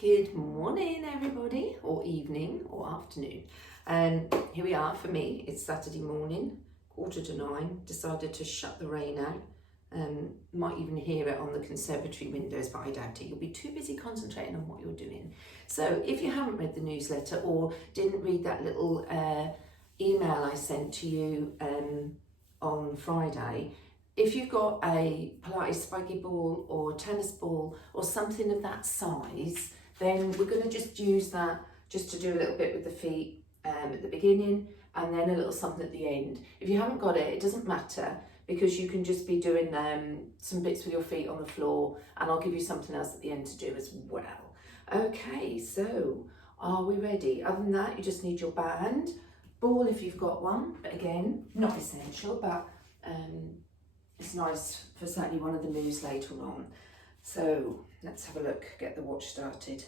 Good morning, everybody, or evening, or afternoon. And here we are. For me, it's Saturday morning, 8:45. Decided to shut the rain out. Might even hear it on the conservatory windows, but I doubt it. You'll be too busy concentrating on what you're doing. So if you haven't read the newsletter or didn't read that little email I sent to you on Friday, if you've got a Pilates spiky ball or tennis ball or something of that size, then we're going to just use that just to do a little bit with the feet at the beginning and then a little something at the end. If you haven't got it, it doesn't matter, because you can just be doing some bits with your feet on the floor, and I'll give you something else at the end to do as well. Okay, so are we ready? Other than that, you just need your band, ball if you've got one, but again, not essential, but it's nice for certainly one of the moves later on. So let's have a look, get the watch started.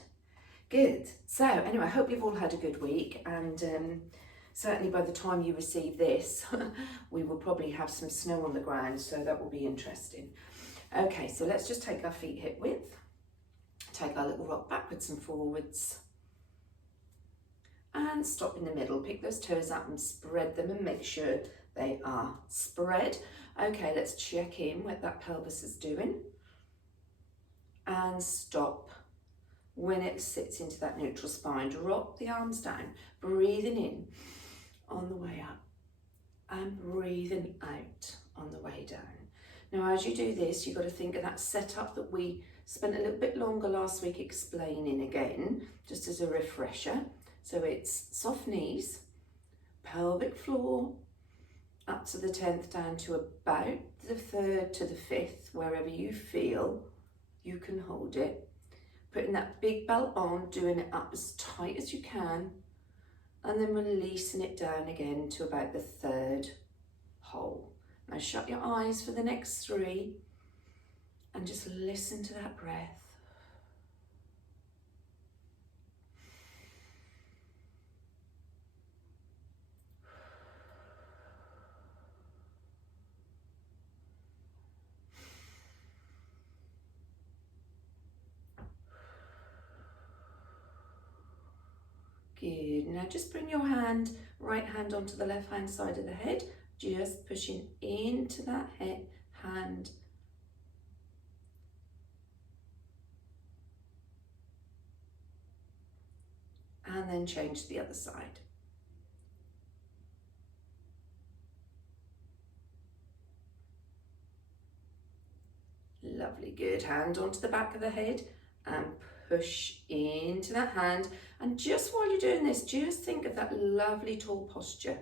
Good. So anyway, I hope you've all had a good week, and certainly by the time you receive this, we will probably have some snow on the ground, so that will be interesting. Okay, so let's just take our feet hip width, take our little rock backwards and forwards, and stop in the middle. Pick those toes up and spread them and make sure they are spread. Okay, let's check in what that pelvis is doing. And stop when it sits into that neutral spine. Drop the arms down, breathing in on the way up and breathing out on the way down. Now, as you do this, you've got to think of that setup that we spent a little bit longer last week explaining again, just as a refresher. So it's soft knees, pelvic floor, up to the 10th, down to about the 3rd to the 5th, wherever you feel you can hold it. Putting that big belt on, doing it up as tight as you can, and then releasing it down again to about the 3rd hole. Now shut your eyes for the next 3 and just listen to that breath. Good. Now just bring your right hand onto the left hand side of the head, just pushing into that hand. And then change to the other side. Lovely, good. Hand onto the back of the head and push into that hand. And just while you're doing this, just think of that lovely tall posture.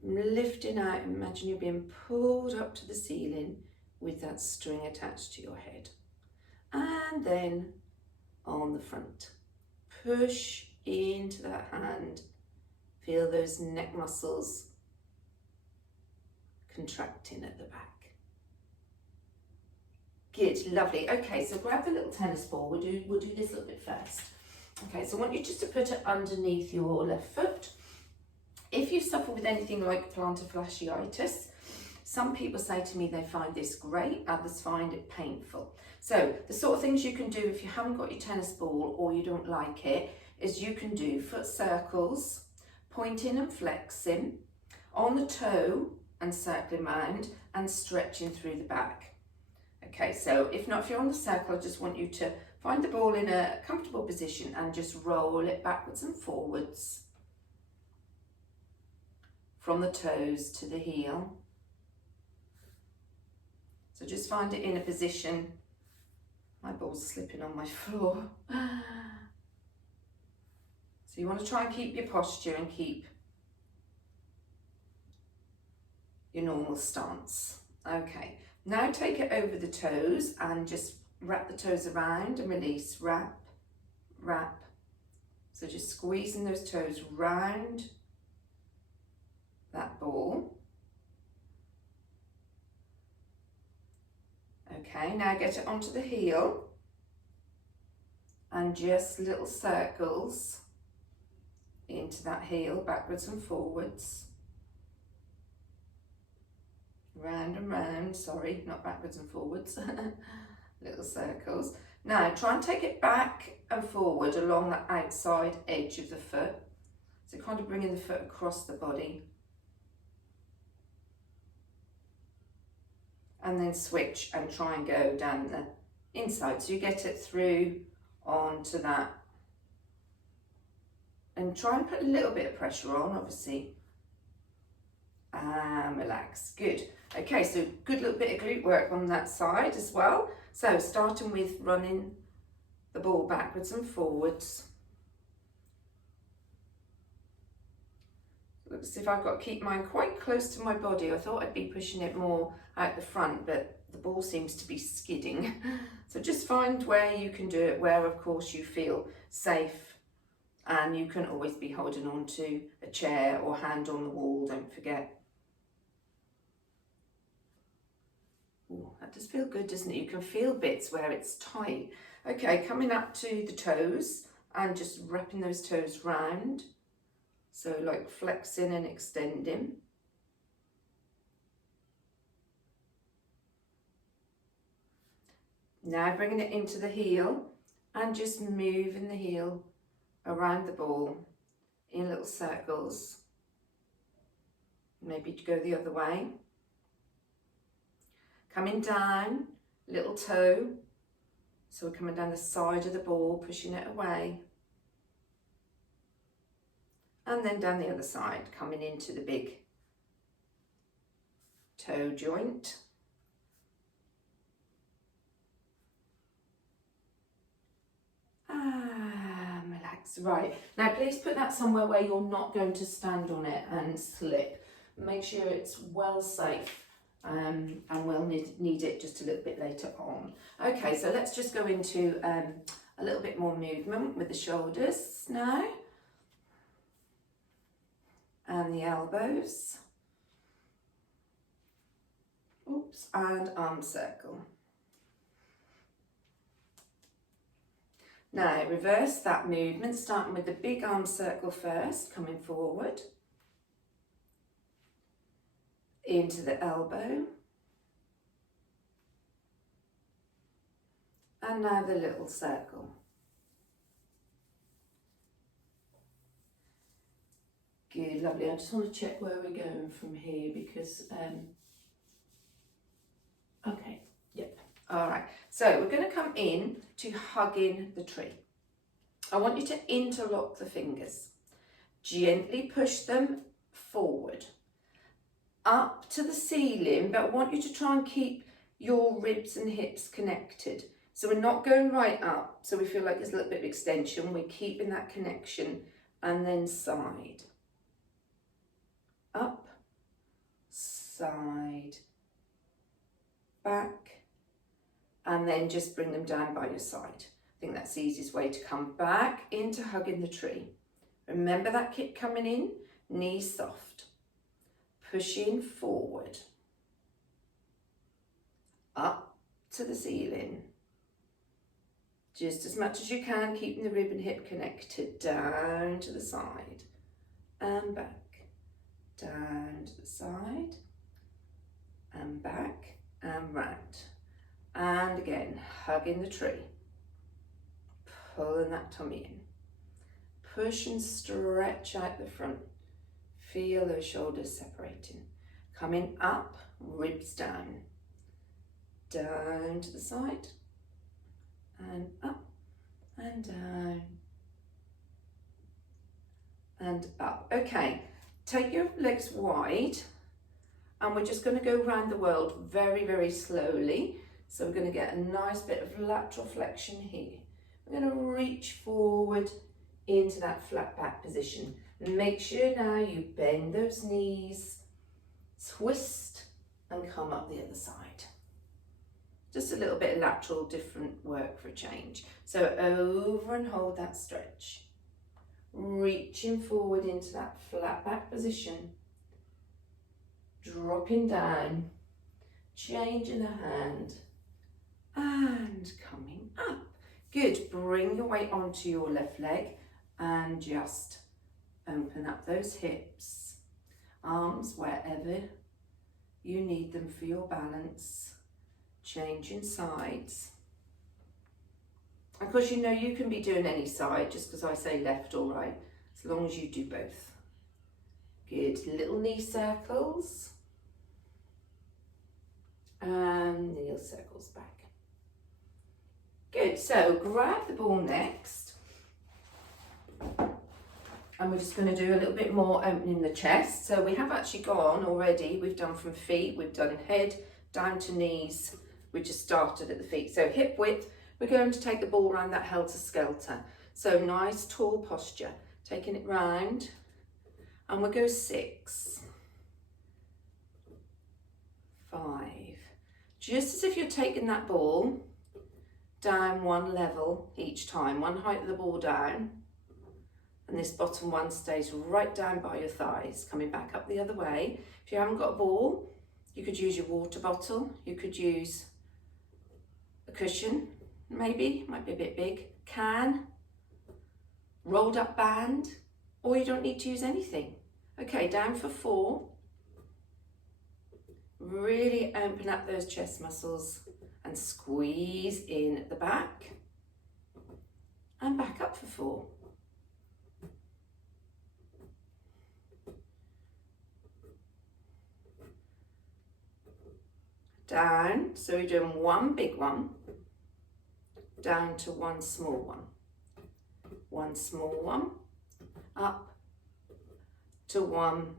Lifting out, imagine you're being pulled up to the ceiling with that string attached to your head. And then on the front, push into that hand. Feel those neck muscles contracting at the back. Good, lovely. Okay, so grab the little tennis ball. We'll do this a little bit first. Okay, so I want you just to put it underneath your left foot. If you suffer with anything like plantar fasciitis, some people say to me they find this great, others find it painful. So the sort of things you can do if you haven't got your tennis ball or you don't like it, is you can do foot circles, pointing and flexing, on the toe and circling round and stretching through the back. Okay, so if you're on the circle, I just want you to find the ball in a comfortable position and just roll it backwards and forwards from the toes to the heel. So just find it in a position. My ball's slipping on my floor. So you want to try and keep your posture and keep your normal stance. Okay. Now take it over the toes and just wrap the toes around and release, wrap, wrap. So just squeezing those toes round that ball. Okay, now get it onto the heel and just little circles into that heel, backwards and forwards. Round and round, sorry, not backwards and forwards. little circles. Now try and take it back and forward along the outside edge of the foot. So kind of bringing the foot across the body. And then switch and try and go down the inside. So you get it through onto that. And try and put a little bit of pressure on, obviously. And relax, good. Okay, so good little bit of glute work on that side as well. So starting with running the ball backwards and forwards. Looks as if I've got to keep mine quite close to my body. I thought I'd be pushing it more out the front, but the ball seems to be skidding. So just find where you can do it, where of course you feel safe, and you can always be holding on to a chair or hand on the wall, don't forget. Ooh, that does feel good, doesn't it? You can feel bits where it's tight. Okay, coming up to the toes and just wrapping those toes round. So like flexing and extending. Now bringing it into the heel and just moving the heel around the ball in little circles. Maybe to go the other way. Coming down, little toe. So we're coming down the side of the ball, pushing it away. And then down the other side, coming into the big toe joint. Relax. Right, now please put that somewhere where you're not going to stand on it and slip. Make sure it's well safe, and we'll need it just a little bit later on. Okay, so let's just go into a little bit more movement with the shoulders now. And the elbows. Oops, and arm circle. Now reverse that movement, starting with the big arm circle first, coming forward. Into the elbow. And now the little circle. Good, lovely. I just want to check where we're going from here because, okay, yep. All right, so we're going to come in to hugging the tree. I want you to interlock the fingers. Gently push them forward, up to the ceiling, but I want you to try and keep your ribs and hips connected. So we're not going right up, so we feel like there's a little bit of extension. We're keeping that connection, and then side. Up, side, back, and then just bring them down by your side. I think that's the easiest way to come back into hugging the tree. Remember that kick coming in, knees soft, pushing forward, up to the ceiling. Just as much as you can, keeping the rib and hip connected, down to the side and back. Down to the side and back and round. And again, hugging the tree, pulling that tummy in. Push and stretch out the front. Feel those shoulders separating. Coming up, ribs down. Down to the side and up and down and up. Okay. Take your legs wide and we're just going to go around the world very, very slowly. So we're going to get a nice bit of lateral flexion here. We're going to reach forward into that flat back position. Make sure now you bend those knees, twist and come up the other side. Just a little bit of lateral different work for a change. So over and hold that stretch. Reaching forward into that flat back position, dropping down, changing the hand and coming up. Good, bring your weight onto your left leg and just open up those hips, arms wherever you need them for your balance, changing sides. And of course, you know, you can be doing any side just because I say left or right, as long as you do both. Good, little knee circles. And knee circles back. Good, so grab the ball next. And we're just going to do a little bit more opening the chest. So we have actually gone already, we've done from feet, we've done head, down to knees. We just started at the feet. So hip width, we're going to take the ball around that helter-skelter. So nice tall posture, taking it round. And we'll go 6, 5. Just as if you're taking that ball down one level each time, one height of the ball down. And this bottom one stays right down by your thighs, coming back up the other way. If you haven't got a ball, you could use your water bottle. You could use a cushion, maybe, might be a bit big. Can, rolled up band, or you don't need to use anything. Okay, down for 4. Really open up those chest muscles and squeeze in at the back. And back up for 4. Down, so we're doing one big one, down to one small one. One small one, up to one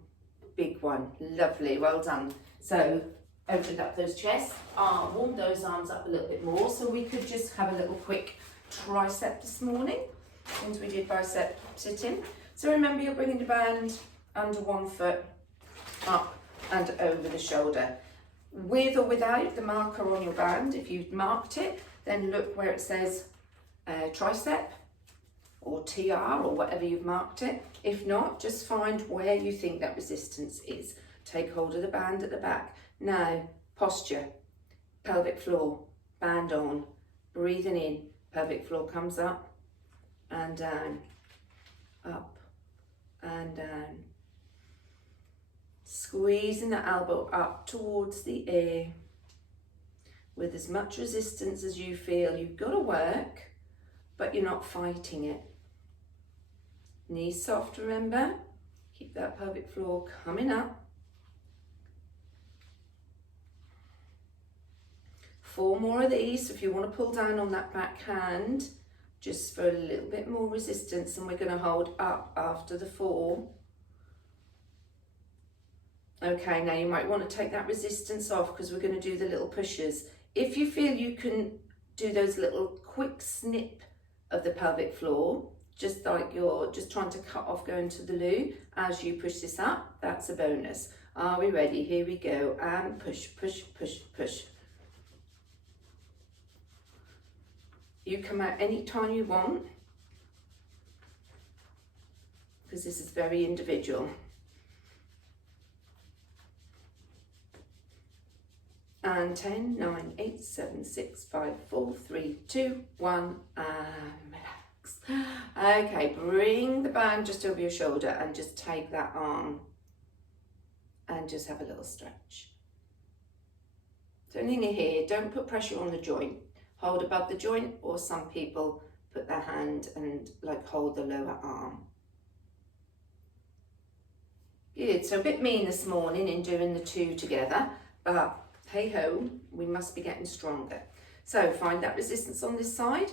big one. Lovely, well done. So opened up those chests, warmed those arms up a little bit more. So we could just have a little quick tricep this morning, since we did bicep sitting. So remember, you're bringing the band under one foot, up and over the shoulder. With or without the marker on your band, if you've marked it, then look where it says tricep or TR or whatever you've marked it. If not, just find where you think that resistance is. Take hold of the band at the back. Now, posture, pelvic floor, band on, breathing in, pelvic floor comes up and down, up and down. Squeezing the elbow up towards the ear with as much resistance as you feel. You've got to work, but you're not fighting it. Knees soft, remember. Keep that pelvic floor coming up. 4 more of these. So if you want to pull down on that back hand, just for a little bit more resistance, and we're going to hold up after the 4. Okay, now you might want to take that resistance off because we're going to do the little pushes. If you feel you can do those little quick snip of the pelvic floor, just like you're just trying to cut off going to the loo as you push this up, that's a bonus. Are we ready? Here we go. And push, push, push, push. You come out anytime you want, because this is very individual. And 10, 9, 8, 7, 6, 5, 4, 3, 2, 1, and relax. Okay, bring the band just over your shoulder and just take that arm and just have a little stretch. So anything here, don't put pressure on the joint. Hold above the joint, or some people put their hand and like hold the lower arm. Good, so a bit mean this morning in doing the 2 together, but hey ho, we must be getting stronger. So find that resistance on this side,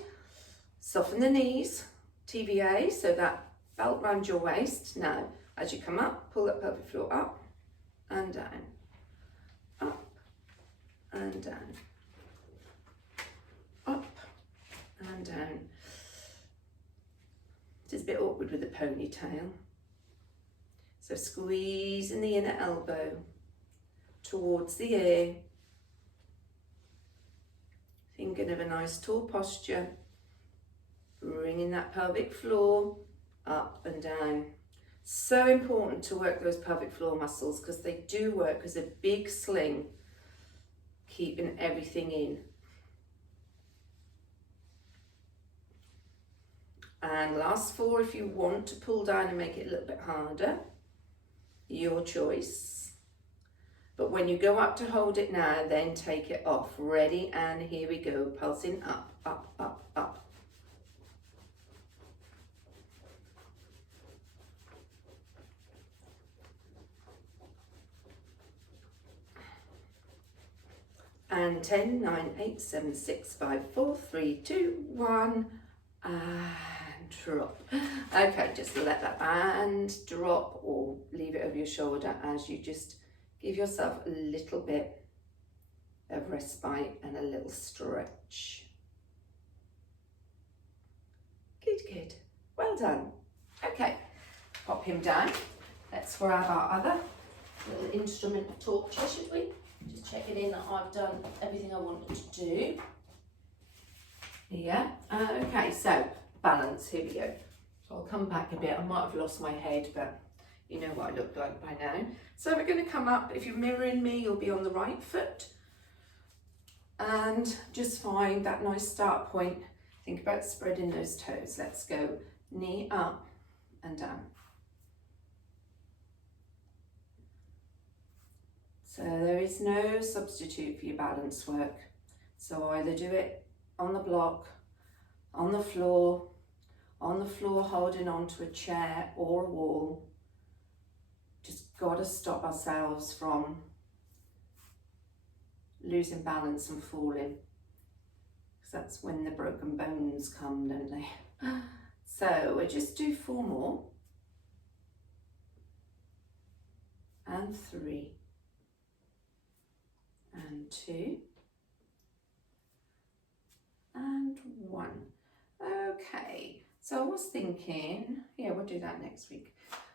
soften the knees, TVA, so that belt round your waist. Now, as you come up, pull that pelvic floor up and down, up and down, up and down. It's a bit awkward with the ponytail. So squeezing the inner elbow towards the ear. Thinking of a nice tall posture. Bringing that pelvic floor up and down. So important to work those pelvic floor muscles because they do work as a big sling, keeping everything in. And last 4 if you want to pull down and make it a little bit harder. Your choice. But when you go up to hold it now, then take it off. Ready? And here we go. Pulsing up, up, up, up. And 10, 9, 8, 7, 6, 5, 4, 3, 2, 1, and drop. Okay, just let that band drop or leave it over your shoulder as you just give yourself a little bit of respite and a little stretch. Good, good. Well done. Okay, pop him down. Let's grab our other little instrument of torture, should we? Just checking in that I've done everything I wanted to do. Yeah, okay, so balance, here we go. So I'll come back a bit. I might have lost my head, but you know what I look like by now. So we're going to come up. If you're mirroring me, you'll be on the right foot. And just find that nice start point. Think about spreading those toes. Let's go knee up and down. So there is no substitute for your balance work. So either do it on the block, on the floor holding onto a chair or a wall. Just got to stop ourselves from losing balance and falling, because that's when the broken bones come, don't they? So we'll just do 4 more, and 3, and 2, and 1. Okay, so I was thinking, yeah, we'll do that next week.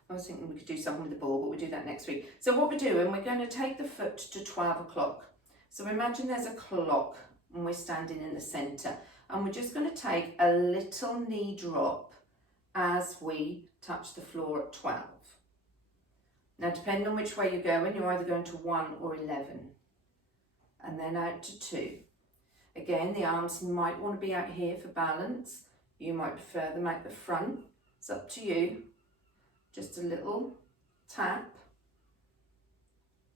I was thinking we could do something with the ball, but we'll do that next week. So what we're doing, we're going to take the foot to 12 o'clock. So imagine there's a clock and we're standing in the centre, and we're just going to take a little knee drop as we touch the floor at 12. Now, depending on which way you're going, you're either going to 1 or 11, and then out to 2. Again, the arms might want to be out here for balance. You might prefer them out the front. It's up to you. Just a little tap.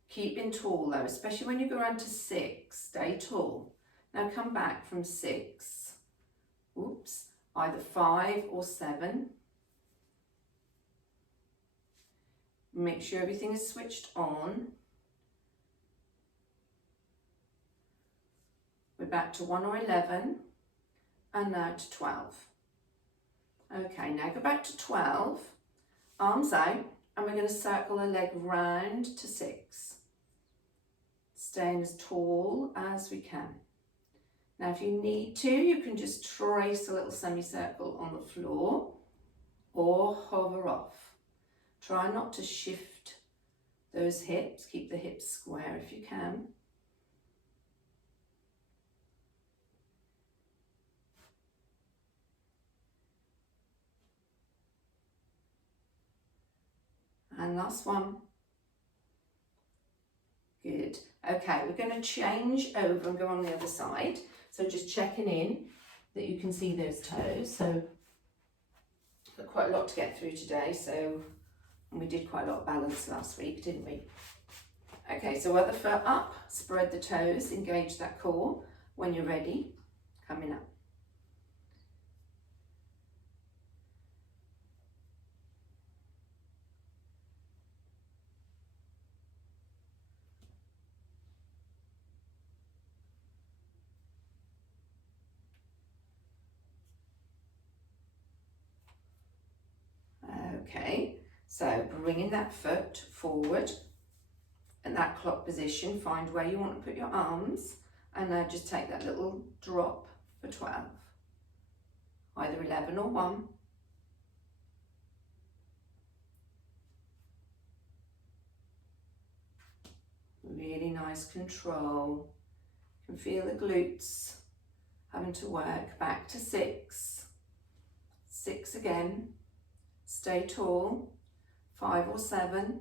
Keeping tall though, especially when you go around to 6, stay tall. Now come back from 6, oops, either 5 or 7. Make sure everything is switched on. We're back to 1 or 11, and now to 12. Okay, now go back to 12, arms out, and we're going to circle a leg round to 6. Staying as tall as we can. Now if you need to, you can just trace a little semicircle on the floor or hover off. Try not to shift those hips, keep the hips square if you can. And last one. Good. Okay, we're going to change over and go on the other side. So just checking in that you can see those toes. So got quite a lot to get through today. So we did quite a lot of balance last week, didn't we? Okay, so other foot up, spread the toes, engage that core. When you're ready, coming up. Okay, so bringing that foot forward in that clock position, find where you want to put your arms, and now just take that little drop for 12, either 11 or 1. Really nice control. You can feel the glutes having to work. Back to 6, 6 again. Stay tall, 5 or 7.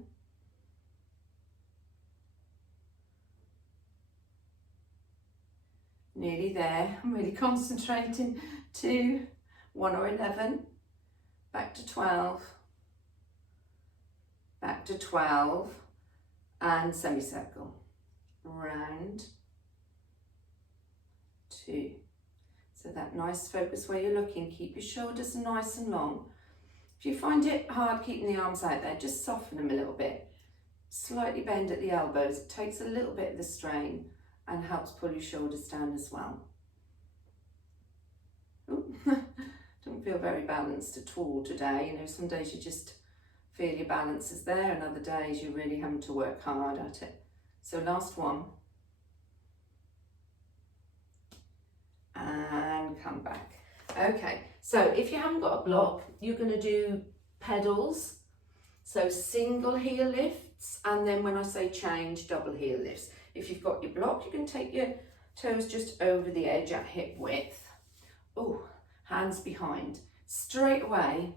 Nearly there. I'm really concentrating. 2, 1 or 11. Back to 12. Back to 12. And semicircle. Round. 2. So that nice focus where you're looking. Keep your shoulders nice and long. If you find it hard keeping the arms out there, just soften them a little bit. Slightly bend at the elbows. It takes a little bit of the strain and helps pull your shoulders down as well. Ooh, don't feel very balanced at all today. You know, some days you just feel your balance is there, and other days you're really having to work hard at it. So last one. And come back. Okay, so if you haven't got a block, you're going to do pedals. So single heel lifts, and then when I say change, double heel lifts. If you've got your block, you can take your toes just over the edge at hip width. Oh, hands behind. Straight away,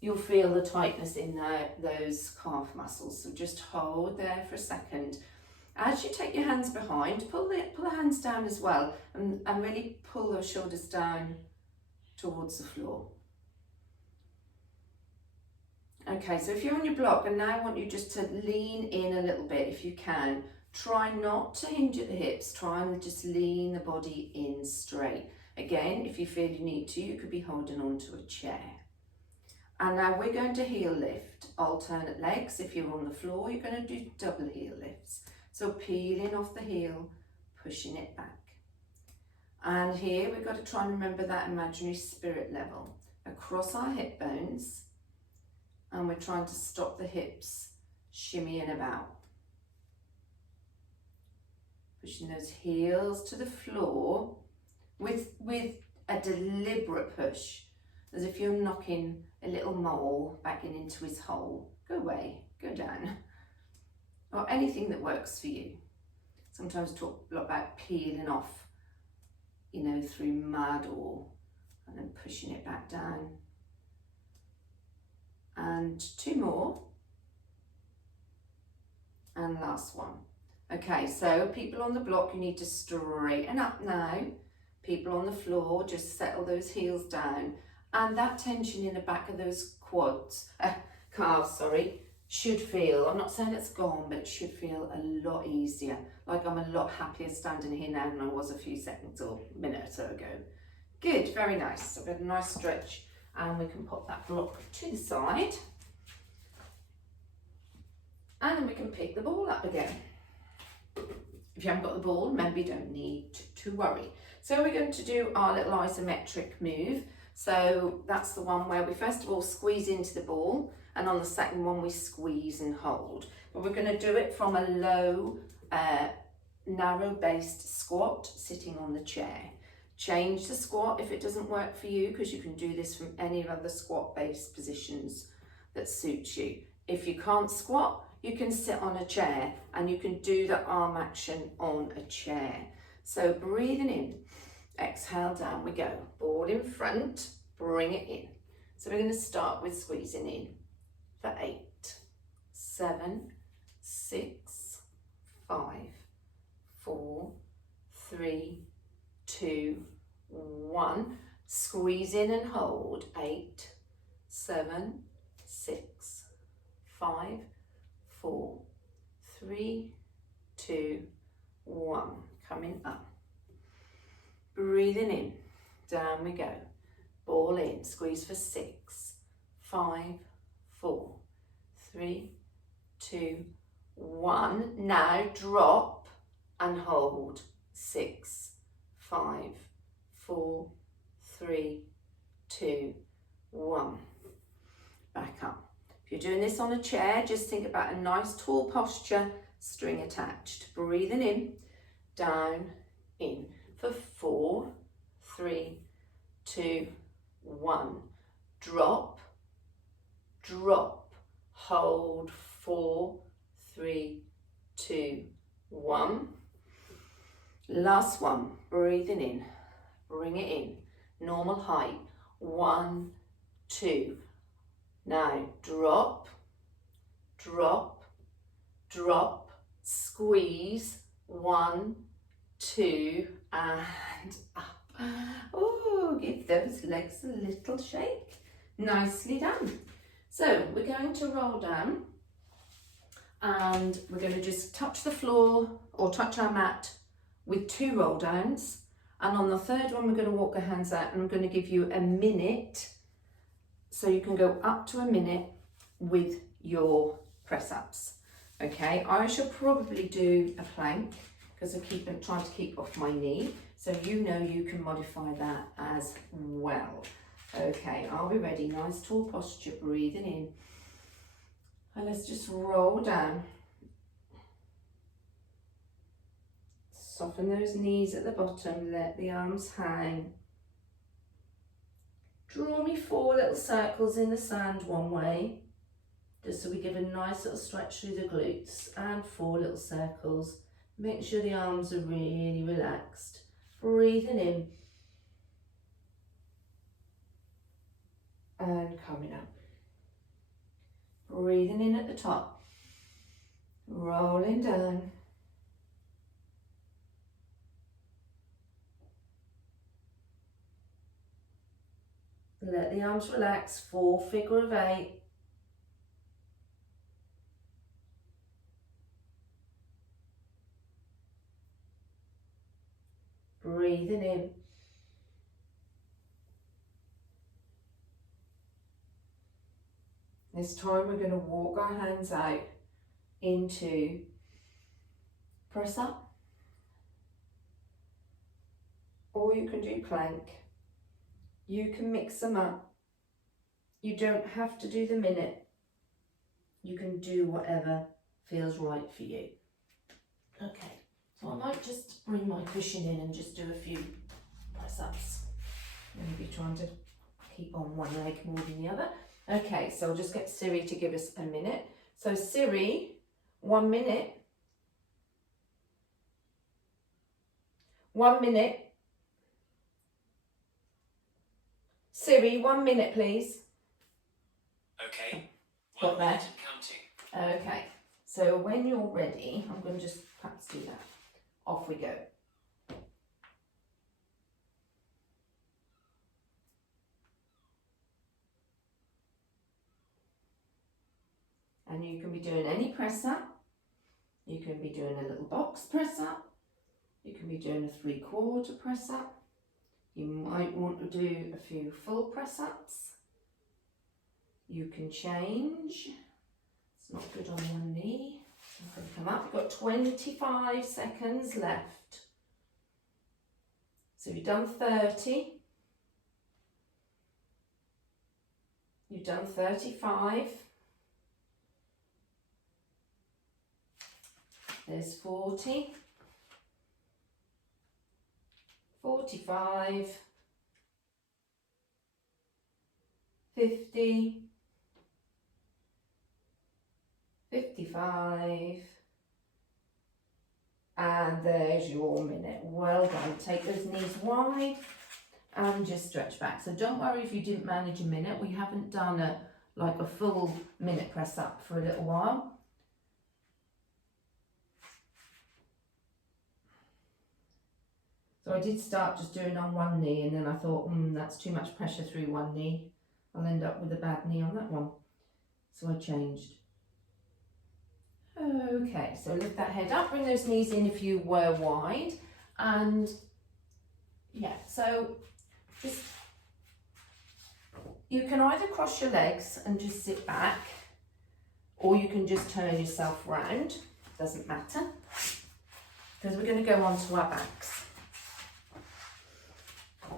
you'll feel the tightness in those calf muscles. So just hold there for a second. As you take your hands behind, pull the hands down as well, and really pull those shoulders down towards the floor. Okay, so if you're on your block, and now I want you just to lean in a little bit if you can. Try not to hinge at the hips, try and just lean the body in straight. Again, if you feel you need to, you could be holding onto a chair. And now we're going to heel lift, alternate legs. If you're on the floor, you're going to do double heel lifts. So peeling off the heel, pushing it back. And here we've got to try and remember that imaginary spirit level across our hip bones. And we're trying to stop the hips shimmying about. Pushing those heels to the floor with a deliberate push, as if you're knocking a little mole back into his hole. Go away, go down. Or anything that works for you. Sometimes talk a lot about peeling off, you know, through mud and then pushing it back down. And two more. And last one. Okay, so people on the block, you need to straighten up now. People on the floor, just settle those heels down. And that tension in the back of those calves, should feel, I'm not saying it's gone, but it should feel a lot easier. Like I'm a lot happier standing here now than I was a few seconds or a minute or so ago. Good, very nice. So we've got a nice stretch, and we can pop that block to the side. And then we can pick the ball up again. If you haven't got the ball, remember you don't need to worry. So we're going to do our little isometric move. So that's the one where we first of all squeeze into the ball, and on the second one we squeeze and hold. But we're going to do it from a low, narrow-based squat sitting on the chair. Change the squat if it doesn't work for you, because you can do this from any other squat-based positions that suits you. If you can't squat, you can sit on a chair, and you can do the arm action on a chair. So breathing in, exhale, down we go. Ball in front, bring it in. So we're going to start with squeezing in for 8, 7, 6, 5, 4, 3, 2, 1. Squeeze in and hold. 8, 7, 6, 5, 4, 3, 2, 1. Coming up. Breathing in. Down we go. Ball in. Squeeze for 6, 5, 4, 3, 2, 1. Now drop and hold. 6, 5, 4, 3, 2, 1. Back up. If you're doing this on a chair, just think about a nice tall posture, string attached. Breathing in, down, in for 4, 3, 2, 1. Drop, drop, hold. 4, 3, 2, 1. Last one. Breathing in, bring it in. Normal height. 1, 2. Now drop, drop, drop, squeeze. 1, 2, and up. Oh, give those legs a little shake. Nicely done. So we're going to roll down, and we're going to just touch the floor or touch our mat with 2 roll downs. And on the third one, we're going to walk our hands out, and I'm going to give you a minute. So you can go up to a minute with your press ups. Okay, I shall probably do a plank, because I'm trying to keep off my knee. So you know you can modify that as well. Okay, are we ready? Nice tall posture, breathing in. And let's just roll down. Soften those knees at the bottom, let the arms hang. Draw me 4 little circles in the sand one way, just so we give a nice little stretch through the glutes, and 4 little circles. Make sure the arms are really relaxed. Breathing in. And coming up. Breathing in at the top. Rolling down. Let the arms relax, 4 figure of 8. Breathing in. This time we're going to walk our hands out into press up. Or you can do plank. You can mix them up. You don't have to do the minute. You can do whatever feels right for you. Okay, so I might just bring my cushion in and just do a few press-ups. Maybe trying to keep on one leg more than the other. Okay, so I'll just get Siri to give us a minute. So Siri, 1 minute. 1 minute. Siri, 1 minute, please. Okay. Got 1 that. minute and counting. Okay, so when you're ready, I'm going to just perhaps do that. Off we go. And you can be doing any press up. You can be doing a little box press up. You can be doing a 3/4 press up. You might want to do a few full press ups. You can change. It's not good on one knee. I'm going to come up. You've got 25 seconds left. So you've done 30. You've done 35. There's 40. 45. 50. 55. And there's your minute. Well done. Take those knees wide and just stretch back. So don't worry if you didn't manage a minute. We haven't done a full minute press up for a little while. So I did start just doing on one knee, and then I thought, that's too much pressure through one knee. I'll end up with a bad knee on that one. So I changed. Okay, so lift that head up, bring those knees in if you were wide. And yeah, so just, you can either cross your legs and just sit back, or you can just turn yourself round, doesn't matter, because we're going to go on to our backs.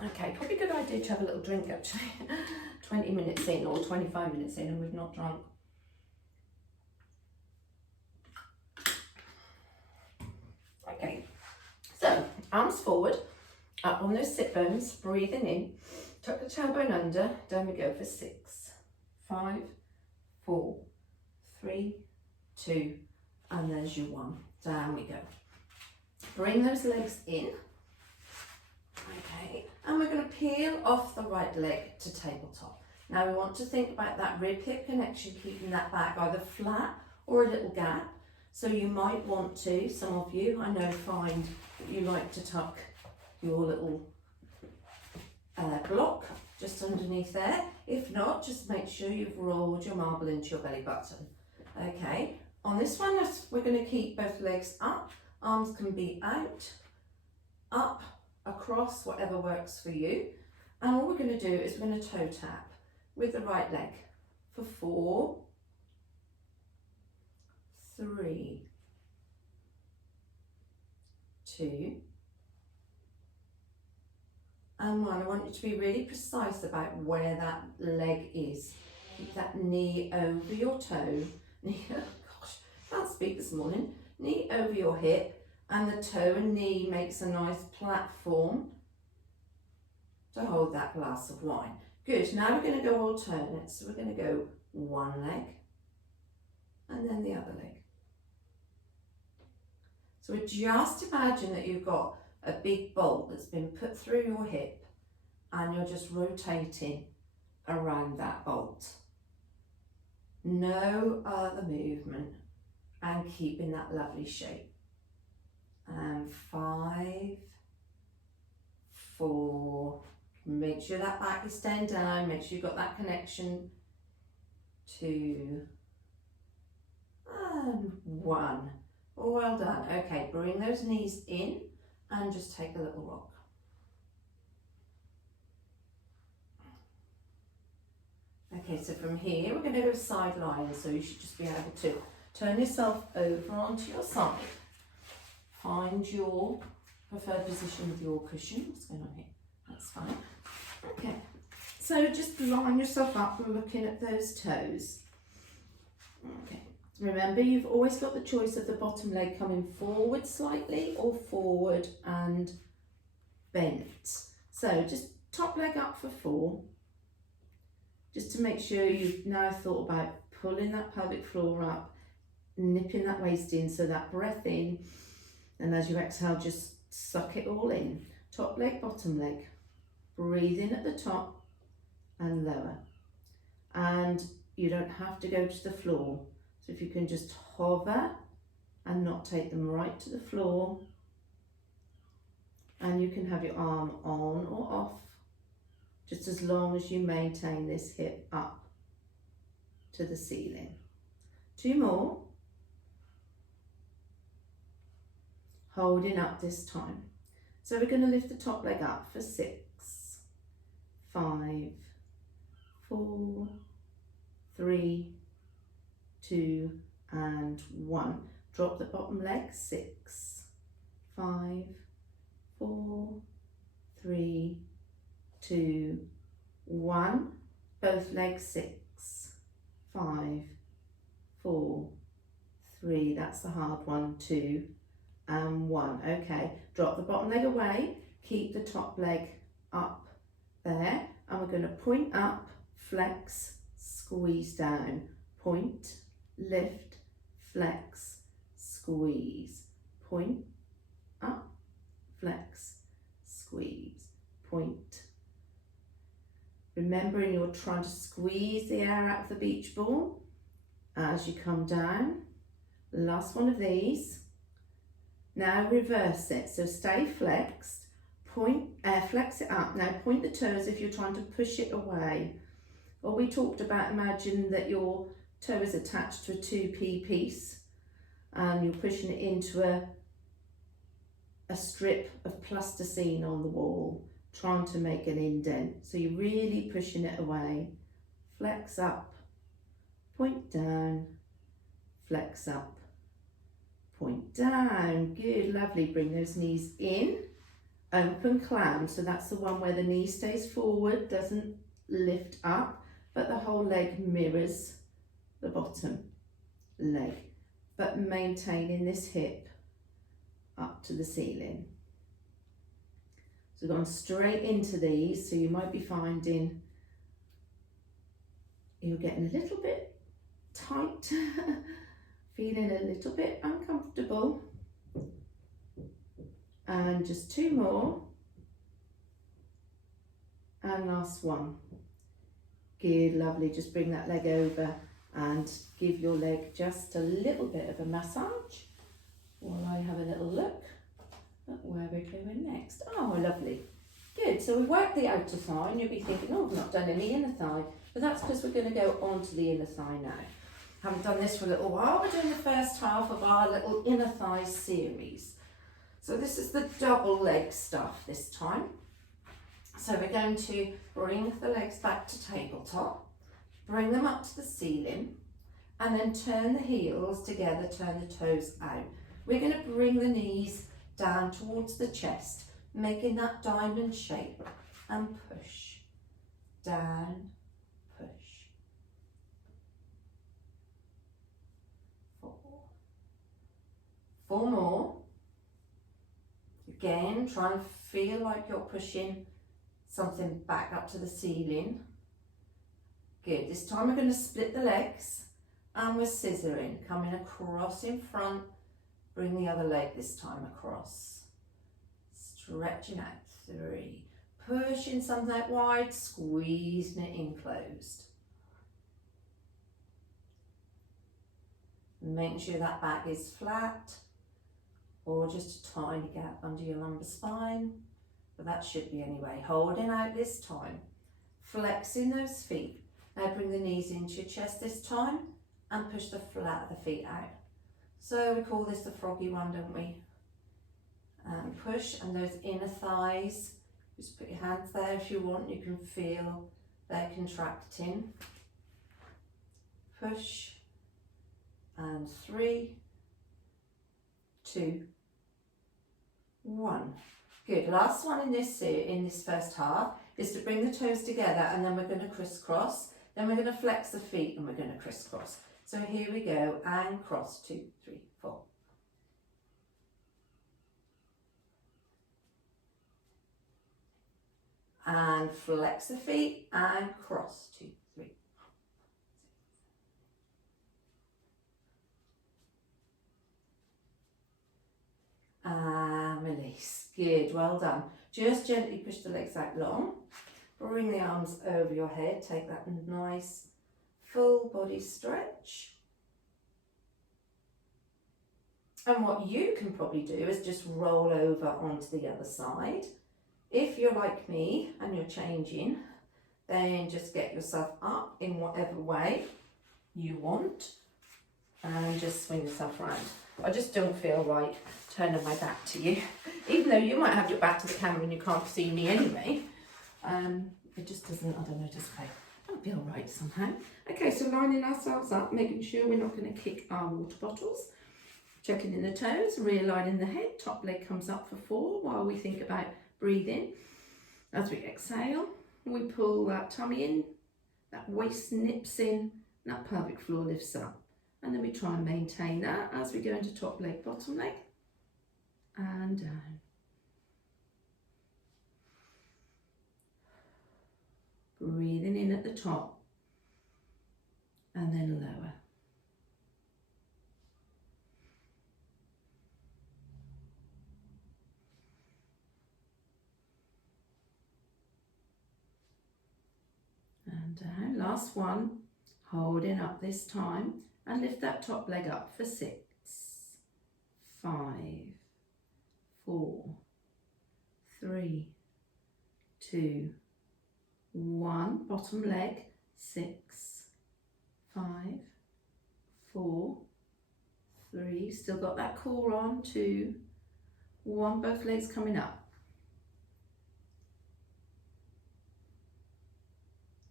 Okay, probably a good idea to have a little drink actually. 20 minutes in or 25 minutes in and we've not drunk. Okay, so arms forward, up on those sit bones, breathing in, tuck the tailbone under, down we go for 6, 5, 4, 3, 2, and there's your 1. Down we go. Bring those legs in. Okay, and we're going to peel off the right leg to tabletop. Now we want to think about that rib-hip connection, keeping that back either flat or a little gap. So you might want to, some of you, I know, find that you like to tuck your little block just underneath there. If not, just make sure you've rolled your marble into your belly button. Okay, on this one, we're going to keep both legs up. Arms can be out, up, across, whatever works for you. And all we're going to do is we're going to toe tap with the right leg for 4, 3, 2, and 1. I want you to be really precise about where that leg is. Keep that knee over your toe. Knee, oh gosh, can't speak this morning. Knee over your hip, and the toe and knee makes a nice platform to hold that glass of wine. Good, now we're going to go alternate. So we're going to go one leg and then the other leg. So just imagine that you've got a big bolt that's been put through your hip and you're just rotating around that bolt. No other movement, and keeping that lovely shape. And 5, 4, make sure that back is staying down, make sure you've got that connection. 2, and 1. Well done. Okay, bring those knees in and just take a little rock. Okay, so from here we're going to go side lying, so you should just be able to turn yourself over onto your side. Find your preferred position with your cushion. What's going on here? That's fine. Okay, so just line yourself up, looking at those toes. Okay, remember you've always got the choice of the bottom leg coming forward slightly or forward and bent. So just top leg up for 4. Just to make sure you've now thought about pulling that pelvic floor up, nipping that waist in, so that breath in, and as you exhale, just suck it all in. Top leg, bottom leg. Breathe in at the top and lower. And you don't have to go to the floor. So if you can just hover and not take them right to the floor, and you can have your arm on or off, just as long as you maintain this hip up to the ceiling. 2 more. Holding up this time. So we're going to lift the top leg up for 6, 5, 4, 3, 2, and 1. Drop the bottom leg. 6, 5, 4, 3, 2, 1. Both legs. 6, 5, 4, 3. That's the hard one. 2 and 1. Okay, drop the bottom leg away. Keep the top leg up there, and we're going to point up, flex, squeeze down. Point, lift, flex, squeeze. Point, up, flex, squeeze. Point. Remembering you're trying to squeeze the air out of the beach ball as you come down. Last one of these. Now reverse it, so stay flexed, point, flex it up. Now point the toes if you're trying to push it away. Or we talked about, imagine that your toe is attached to a 2p piece and you're pushing it into a strip of plasticine on the wall, trying to make an indent. So you're really pushing it away. Flex up, point down, flex up, point down. Good, lovely. Bring those knees in, open clam. So that's the one where the knee stays forward, doesn't lift up, but the whole leg mirrors the bottom leg, but maintaining this hip up to the ceiling. So going straight into these, so you might be finding you're getting a little bit tight, feeling a little bit uncomfortable. And just 2 more. And last one. Good, lovely. Just bring that leg over and give your leg just a little bit of a massage while I have a little look at where we're going next. Oh, lovely. Good. So we worked the outer thigh, and you'll be thinking, oh, I've not done any inner thigh. But that's because we're going to go on to the inner thigh now. Haven't done this for a little while. We're doing the first half of our little inner thigh series. So this is the double leg stuff this time. So we're going to bring the legs back to tabletop, bring them up to the ceiling, and then turn the heels together, turn the toes out. We're going to bring the knees down towards the chest, making that diamond shape, and push, down, push. 4. 4 more. Again, try and feel like you're pushing something back up to the ceiling. Good. This time we're going to split the legs and we're scissoring, coming across in front. Bring the other leg this time across. Stretching out. 3. Pushing something out wide, squeezing it in closed. Make sure that back is flat or just a tiny gap under your lumbar spine, but that should be anyway. Holding out this time, flexing those feet. Now bring the knees into your chest this time and push the flat of the feet out. So we call this the froggy one, don't we? And push, and those inner thighs, just put your hands there if you want, you can feel they're contracting. Push, and 3, 2, 1. Good. Last one in this first half is to bring the toes together, and then we're going to crisscross. Then we're going to flex the feet and we're going to crisscross. So here we go, and cross. 2, 3, 4. And flex the feet and cross. 2, 3. And release. Good, well done. Just gently push the legs out long. Bring the arms over your head. Take that nice full body stretch. And what you can probably do is just roll over onto the other side. If you're like me and you're changing, then just get yourself up in whatever way you want and just swing yourself around. I just don't feel right turning my back to you, even though you might have your back to the camera and you can't see me anyway. It just doesn't, I don't know, just I don't feel right somehow. Okay, so lining ourselves up, making sure we're not going to kick our water bottles. Checking in the toes, realigning the head, top leg comes up for 4 while we think about breathing. As we exhale, we pull that tummy in, that waist nips in, and that pelvic floor lifts up. And then we try and maintain that as we go into top leg, bottom leg, and down. Breathing in at the top, and then lower. And down, last one, holding up this time, and lift that top leg up for 6, 5, 4, 3, 2, 1, bottom leg, 6, 5, 4, 3, still got that core on, 2, 1, both legs coming up.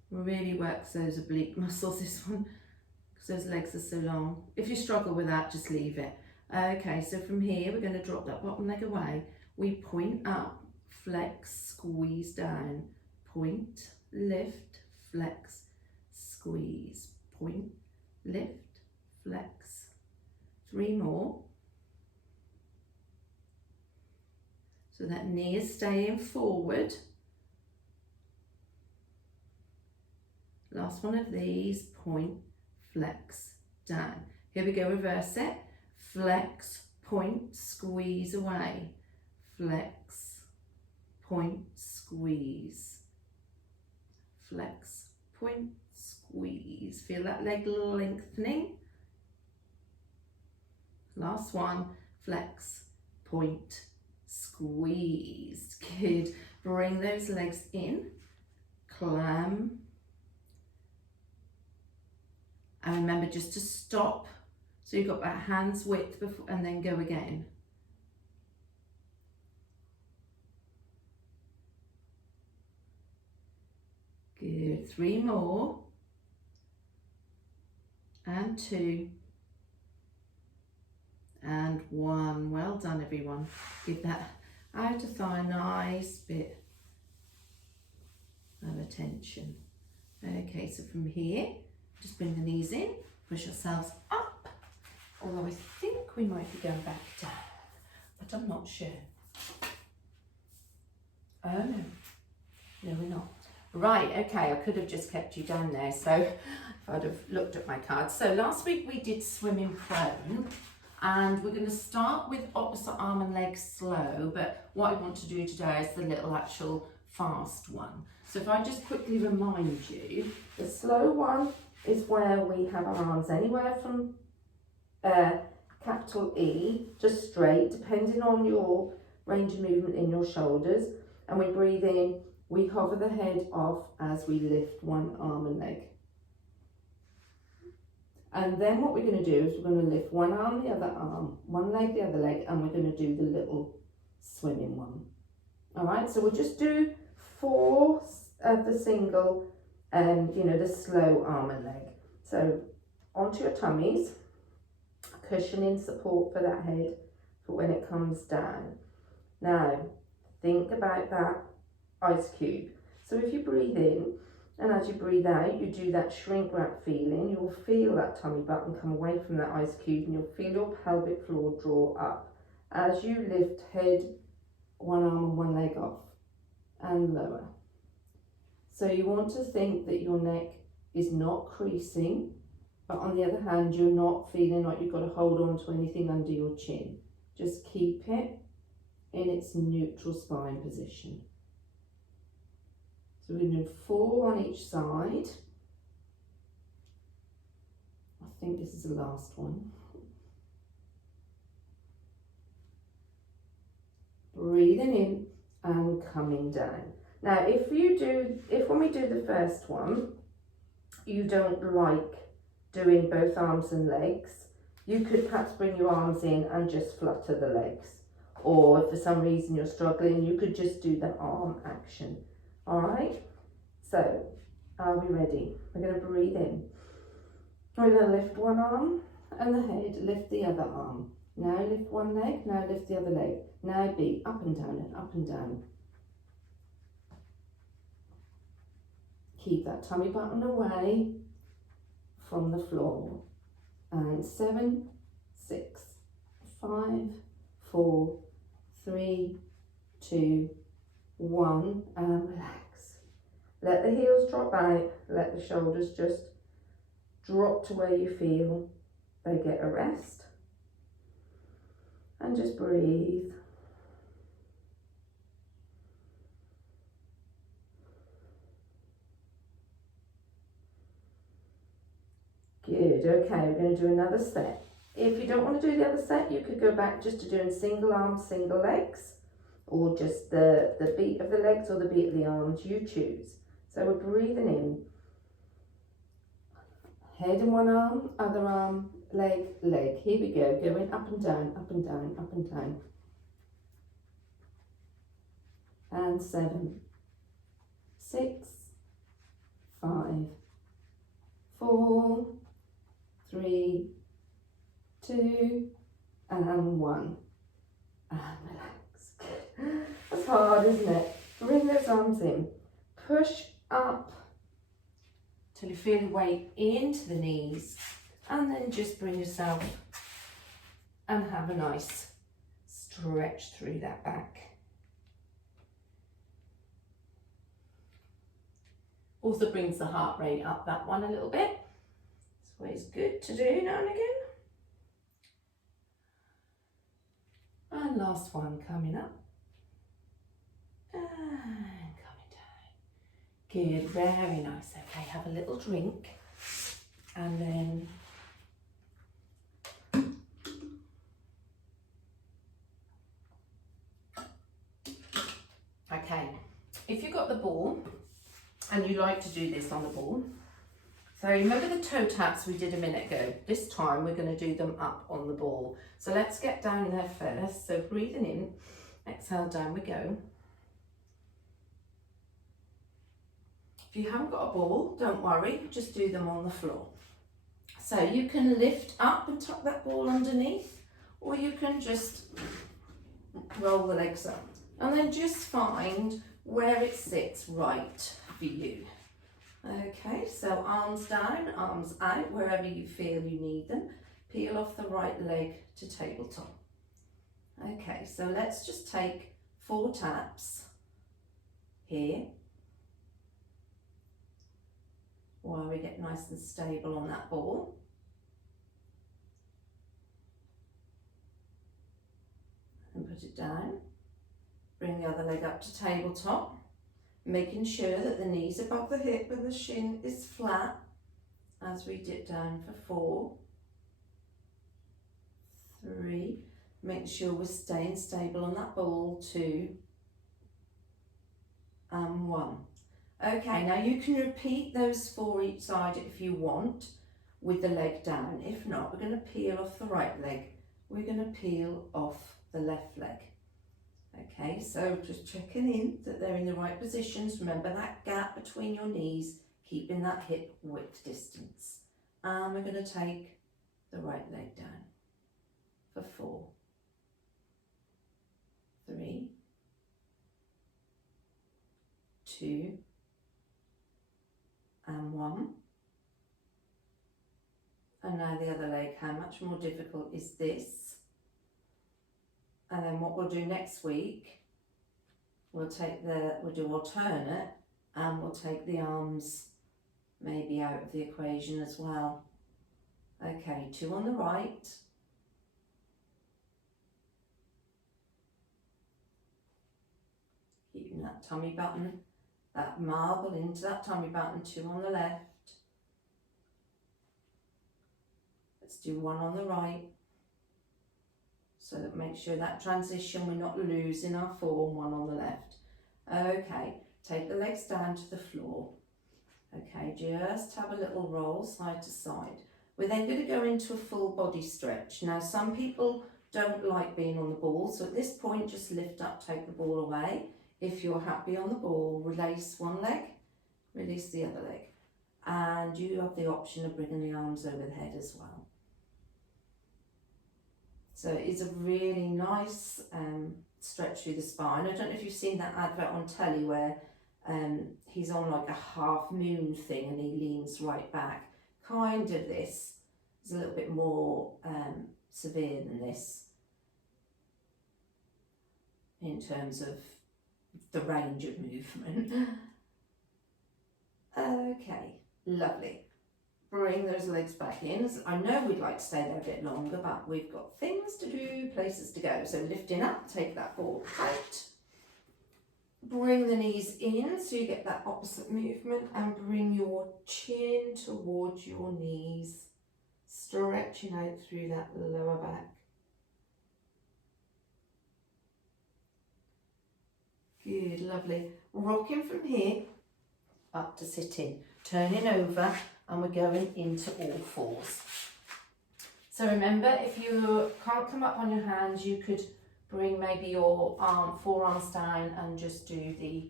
Really works those oblique muscles, this one, because those legs are so long. If you struggle with that, just leave it. Okay, so from here, we're going to drop that bottom leg away. We point up, flex, squeeze down, point, lift, flex, squeeze, point, lift, flex. 3 more. So that knee is staying forward. Last one of these, point, flex, down. Here we go, reverse it. Flex, point, squeeze away. Flex, point, squeeze. Flex, point, squeeze. Feel that leg lengthening. Last one, flex, point, squeeze. Good. Bring those legs in, climb. And remember just to stop, so you've got that hands width before, and then go again. Good, 3 more, and 2, and 1. Well done, everyone. Give that outer thigh a nice bit of attention. Okay, so from here, just bring the knees in, push yourselves up, although I think we might be going back down, but I'm not sure. Oh no, no we're not. Right, okay, I could have just kept you down there, so if I'd have looked at my cards. So last week we did swimming prone, and we're going to start with opposite arm and leg slow, but what I want to do today is the little actual fast one. So if I just quickly remind you, the slow one is where we have our arms anywhere from capital E to straight, depending on your range of movement in your shoulders. And we breathe in, we hover the head off as we lift one arm and leg. And then what we're going to do is we're going to lift one arm, the other arm, one leg, the other leg, and we're going to do the little swimming one. All right, so we'll just do 4 of the single, the slow arm and leg. So onto your tummies, cushioning support for that head for when it comes down. Now, think about that ice cube. So if you breathe in, and as you breathe out, you do that shrink wrap feeling. You'll feel that tummy button come away from that ice cube, and you'll feel your pelvic floor draw up as you lift head, one arm and one leg off, and lower. So you want to think that your neck is not creasing, but on the other hand, you're not feeling like you've got to hold on to anything under your chin. Just keep it in its neutral spine position. So we're going to do 4 on each side. I think this is the last one. Breathing in and coming down. Now, if when we do the first one, you don't like doing both arms and legs, you could perhaps bring your arms in and just flutter the legs. Or if for some reason you're struggling, you could just do the arm action. All right, so are we ready? We're going to breathe in. We're going to lift one arm and the head, lift the other arm. Now lift one leg, now lift the other leg. Now be up and down and up and down. Keep that tummy button away from the floor. And 7, 6, 5, 4, 3, 2, 1, and relax. Let the heels drop out, let the shoulders just drop to where you feel they get a rest. And just breathe. Good, okay, we're going to do another set. If you don't want to do the other set, you could go back just to doing single arms, single legs, or just the beat of the legs or the beat of the arms, you choose. So we're breathing in, head in one arm, other arm, leg, leg. Here we go, going up and down, up and down, up and down. And 7, 6, 5, 4, 3, 2, and 1. And relax. That's hard, isn't it? Bring those arms in. Push up till you feel your weight into the knees, and then just bring yourself and have a nice stretch through that back. Also brings the heart rate up, that one, a little bit. It's always good to do now and again. And last one coming up. And coming down. Good, very nice. Okay, have a little drink. And then okay, if you've got the ball and you like to do this on the ball, so remember the toe taps we did a minute ago. This time we're going to do them up on the ball. So let's get down there first. So breathing in, exhale, down we go. If you haven't got a ball, don't worry, just do them on the floor. So you can lift up and tuck that ball underneath, or you can just roll the legs up. And then just find where it sits right for you. Okay, so arms down, arms out, wherever you feel you need them. Peel off the right leg to tabletop. Okay, so let's just take 4 taps here while we get nice and stable on that ball. And put it down. Bring the other leg up to tabletop, making sure that the knee's above the hip and the shin is flat as we dip down for 4, 3, make sure we're staying stable on that ball, 2, and 1. Okay, now you can repeat those 4 each side if you want with the leg down. If not, we're going to peel off the right leg. We're going to peel off the left leg. Okay, so just checking in that they're in the right positions. Remember that gap between your knees, keeping that hip width distance. And we're going to take the right leg down for 4, 3, 2, and 1. And now the other leg. How much more difficult is this? And then what we'll do next week, we'll do alternate, and we'll take the arms maybe out of the equation as well. Okay, 2 on the right. Keeping that tummy button, that marble into that tummy button, 2 on the left. Let's do 1 on the right. So that make sure that transition, we're not losing our form, 1 on the left. Okay, take the legs down to the floor. Okay, just have a little roll side to side. We're then going to go into a full body stretch. Now, some people don't like being on the ball, so at this point, just lift up, take the ball away. If you're happy on the ball, release one leg, release the other leg. And you have the option of bringing the arms over the head as well. So it's a really nice stretch through the spine. I don't know if you've seen that advert on telly where he's on like a half moon thing and he leans right back. Kind of this is a little bit more severe than this in terms of the range of movement. Okay, lovely. Bring those legs back in. I know we'd like to stay there a bit longer, but we've got things to do, places to go. So lifting up, take that ball out. Bring the knees in so you get that opposite movement, and bring your chin towards your knees, stretching out through that lower back. Good, lovely. Rocking from here up to sitting, turning over, and we're going into all 4s. So remember, if you can't come up on your hands, you could bring maybe your forearms down and just do the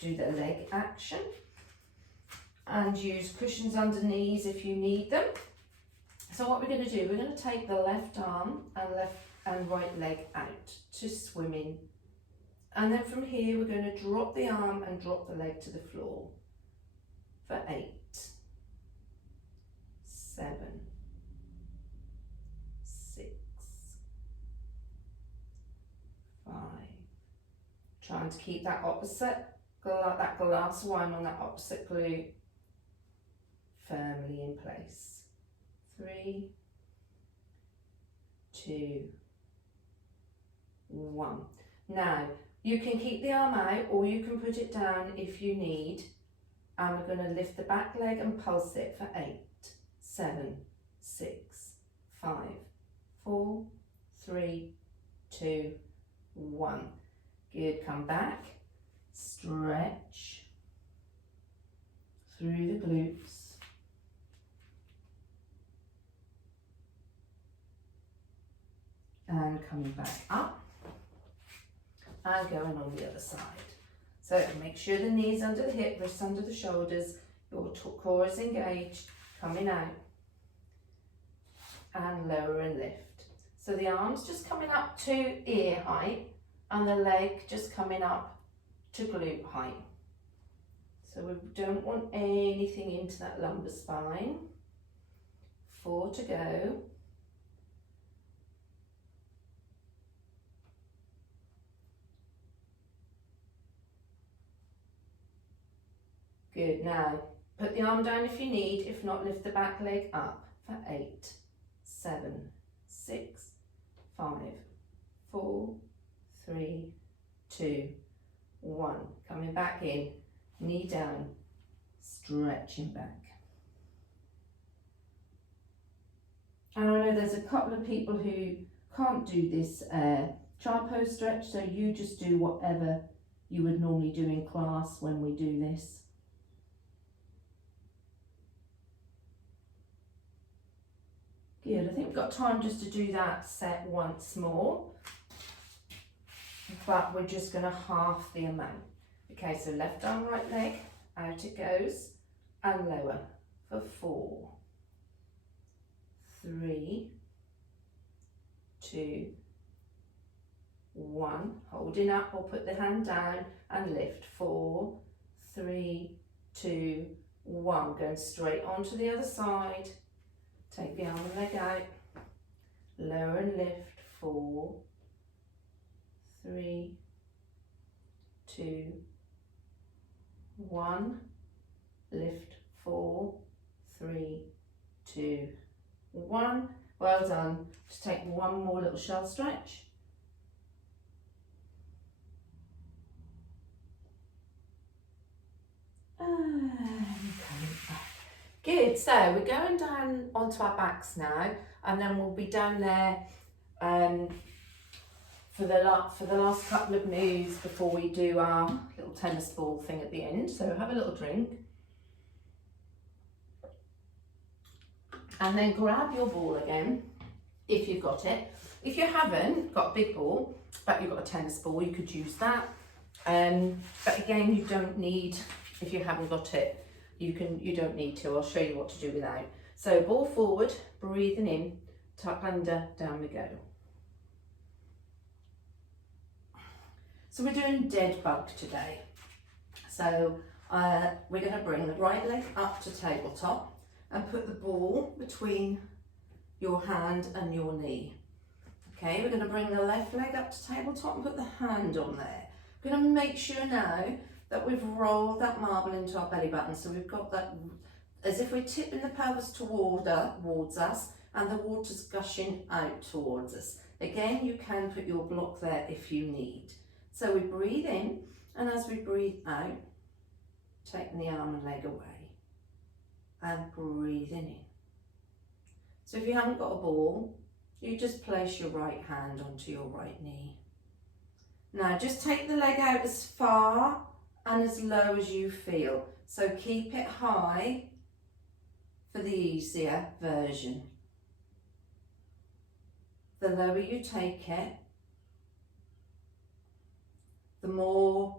leg action. And use cushions under knees if you need them. So what we're going to do, we're going to take the left arm and left and right leg out to swimming. And then from here, we're going to drop the arm and drop the leg to the floor for 8, 7, 6, 5. Trying to keep that opposite, that glass wine on that opposite glute firmly in place. 3, 2, 1. Now, you can keep the arm out or you can put it down if you need. And we're going to lift the back leg and pulse it for 8, 7, 6, 5, 4, 3, 2, 1. Good, come back, stretch through the glutes. And coming back up and going on the other side. So make sure the knees under the hip, wrists under the shoulders, your core is engaged, coming out, and lower and lift. So the arm's just coming up to ear height and the leg just coming up to glute height. So we don't want anything into that lumbar spine. 4 to go. Good, now put the arm down if you need, if not lift the back leg up for 8, 7, 6, 5, 4, 3, 2, 1. Coming back in, knee down, stretching back. And I know there's a couple of people who can't do this child pose stretch, so you just do whatever you would normally do in class when we do this. Good, I think we've got time just to do that set once more, but we're just going to half the amount. Okay, so left arm, right leg, out it goes, and lower for 4, 3, 2, 1. Holding up or put the hand down and lift. 4, 3, 2, 1. Going straight onto the other side. Take the arm and leg out. Lower and lift. 4, 3, 2, 1. Lift. 4, 3, 2, 1. Well done. Just take one more little shell stretch. And coming back. Good, so we're going down onto our backs now, and then we'll be down there for the last couple of moves before we do our little tennis ball thing at the end. So have a little drink. And then grab your ball again, if you've got it. If you haven't got a big ball, but you've got a tennis ball, you could use that. But again, you don't need, if you haven't got it, you don't need to. I'll show you what to do without. So ball forward, breathing in, tuck under, down we go. So we're doing dead bug today. So we're going to bring the right leg up to tabletop and put the ball between your hand and your knee. Okay, we're going to bring the left leg up to tabletop and put the hand on there. We're going to make sure now that we've rolled that marble into our belly button. So we've got that as if we're tipping the pelvis towards us and the water's gushing out towards us. Again, you can put your block there if you need. So we breathe in, and as we breathe out, taking the arm and leg away and breathing in. So if you haven't got a ball, you just place your right hand onto your right knee. Now just take the leg out as far and as low as you feel. So keep it high for the easier version. The lower you take it, the more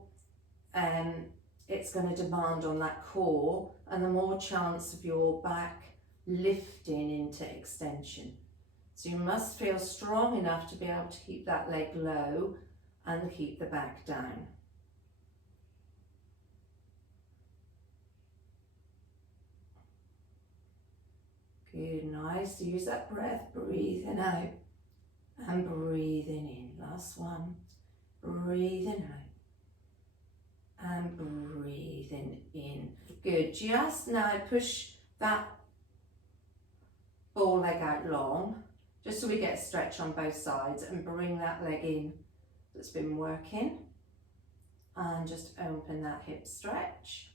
it's going to demand on that core, and the more chance of your back lifting into extension. So you must feel strong enough to be able to keep that leg low and keep the back down. Good, nice. Use that breath, breathing out and breathing in. Last one. Breathing out and breathing in. Good. Just now push that ball leg out long, just so we get a stretch on both sides, and bring that leg in that's been working, and just open that hip stretch.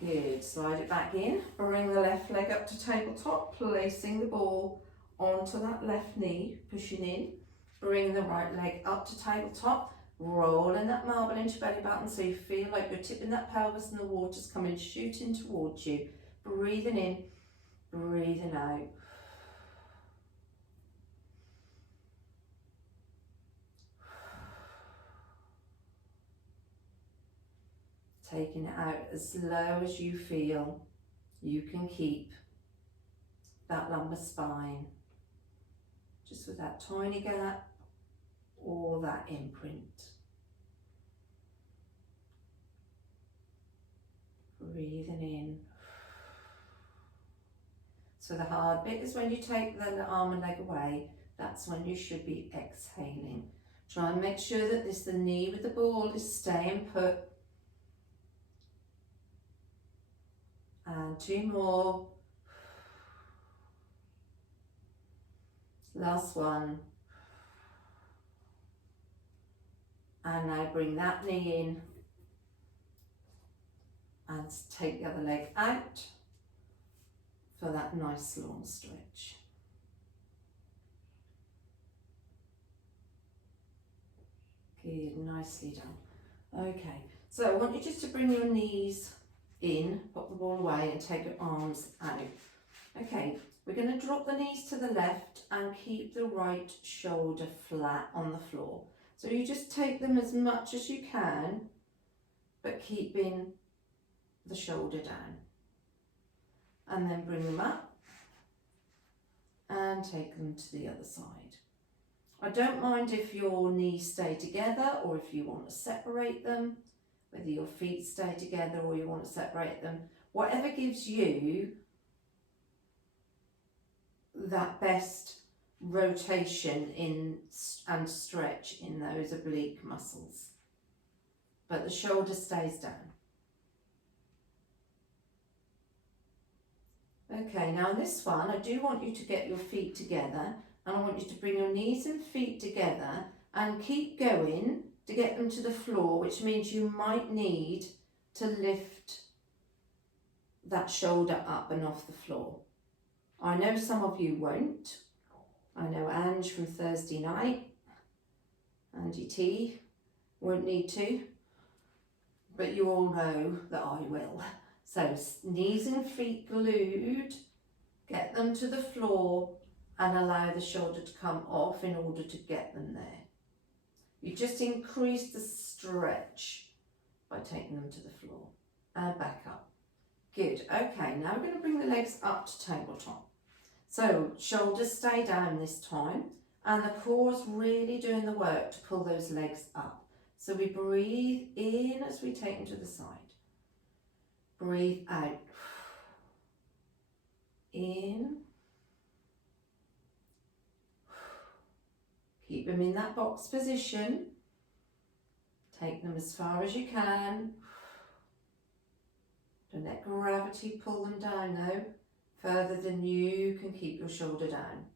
Good, slide it back in, bring the left leg up to tabletop, placing the ball onto that left knee, pushing in, bring the right leg up to tabletop, rolling that marble into belly button so you feel like you're tipping that pelvis and the water's coming, shooting towards you, breathing in, breathing out. taking it out as low as you feel you can keep that lumbar spine, just with that tiny gap or that imprint. Breathing in. So the hard bit is when you take the arm and leg away, that's when you should be exhaling. Try and make sure that the knee with the ball is staying put. And 2 more. Last one. And now bring that knee in and take the other leg out for that nice long stretch. Good, nicely done. Okay, so I want you just to bring your knees in, pop the ball away and take your arms out. Okay, we're going to drop the knees to the left and keep the right shoulder flat on the floor. So you just take them as much as you can, but keeping the shoulder down. And then bring them up and take them to the other side. I don't mind if your knees stay together or if you want to separate them, whether your feet stay together or you want to separate them. Whatever gives you that best rotation in and stretch in those oblique muscles. But the shoulder stays down. Okay, now in this one, I do want you to get your feet together and I want you to bring your knees and feet together and keep going to get them to the floor, which means you might need to lift that shoulder up and off the floor. I know some of you won't. I know Ange from Thursday night, Angie T, won't need to, but you all know that I will. So knees and feet glued, get them to the floor and allow the shoulder to come off in order to get them there. You just increase the stretch by taking them to the floor and back up. Good, okay, now we're going to bring the legs up to tabletop. So shoulders stay down this time and the core's really doing the work to pull those legs up. So we breathe in as we take them to the side. Breathe out. In. Keep them in that box position. Take them as far as you can. Don't let gravity pull them down though, further than you can keep your shoulder down.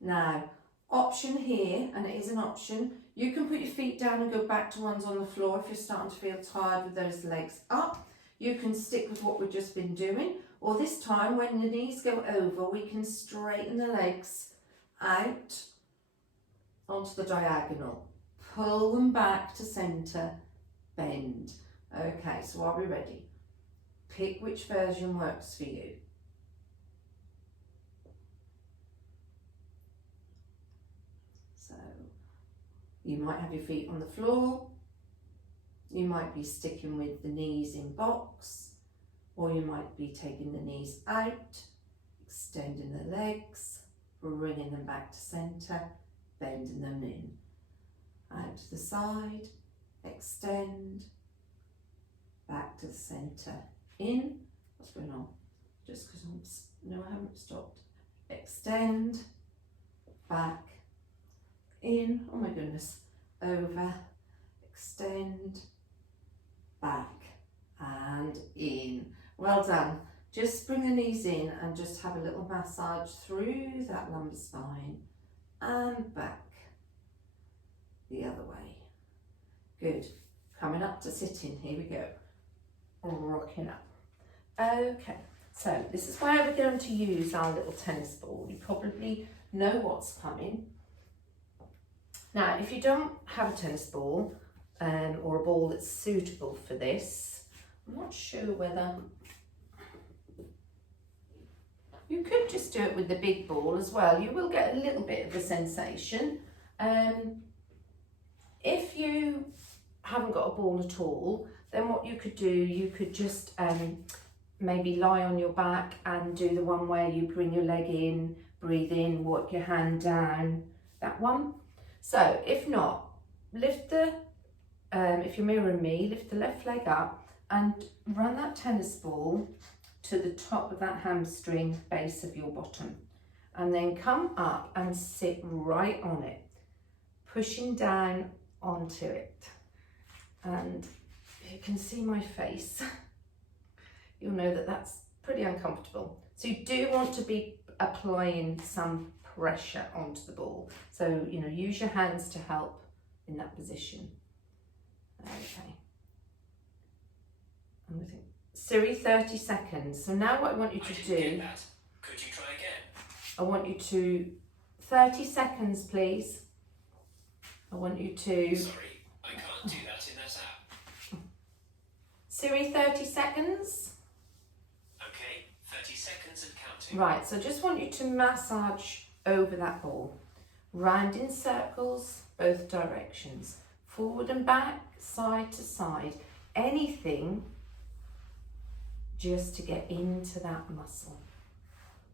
Now, option here, and it is an option, you can put your feet down and go back to ones on the floor if you're starting to feel tired with those legs up. You can stick with what we've just been doing, or this time when the knees go over, we can straighten the legs out onto the diagonal. Pull them back to centre, bend. Okay, so are we ready? Pick which version works for you. So you might have your feet on the floor, you might be sticking with the knees in box, or you might be taking the knees out, extending the legs, bringing them back to centre, bending them in. Out to the side, extend, back to the centre, in. What's going on? Just because I haven't stopped. Extend, back, in, oh my goodness, over, extend, back and in. Well done. Just bring the knees in and just have a little massage through that lumbar spine and back the other way. Good. Coming up to sitting, here we go. Rocking up. Okay, so this is where we're going to use our little tennis ball. You probably know what's coming. Now, if you don't have a tennis ball or a ball that's suitable for this, I'm not sure whether You could just do it with the big ball as well. You will get a little bit of the sensation. If you haven't got a ball at all, then what you could do, you could just maybe lie on your back and do the one where you bring your leg in, breathe in, walk your hand down, that one. So if not, lift the, if you're mirroring me, lift the left leg up and run that tennis ball to the top of that hamstring base of your bottom. And then come up and sit right on it, pushing down onto it. And if you can see my face, you'll know that that's pretty uncomfortable. So you do want to be applying some pressure onto the ball. So, you know, use your hands to help in that position. Okay. I'm going to think, Siri, 30 seconds. So now what I want you to do, Could you try again? I want you to, 30 seconds please. I want you to... Sorry, I can't do that in that app. Siri, 30 seconds. Okay, 30 seconds and counting. Right, so just want you to massage over that ball. Round in circles, both directions. Forward and back, side to side. Anything just to get into that muscle.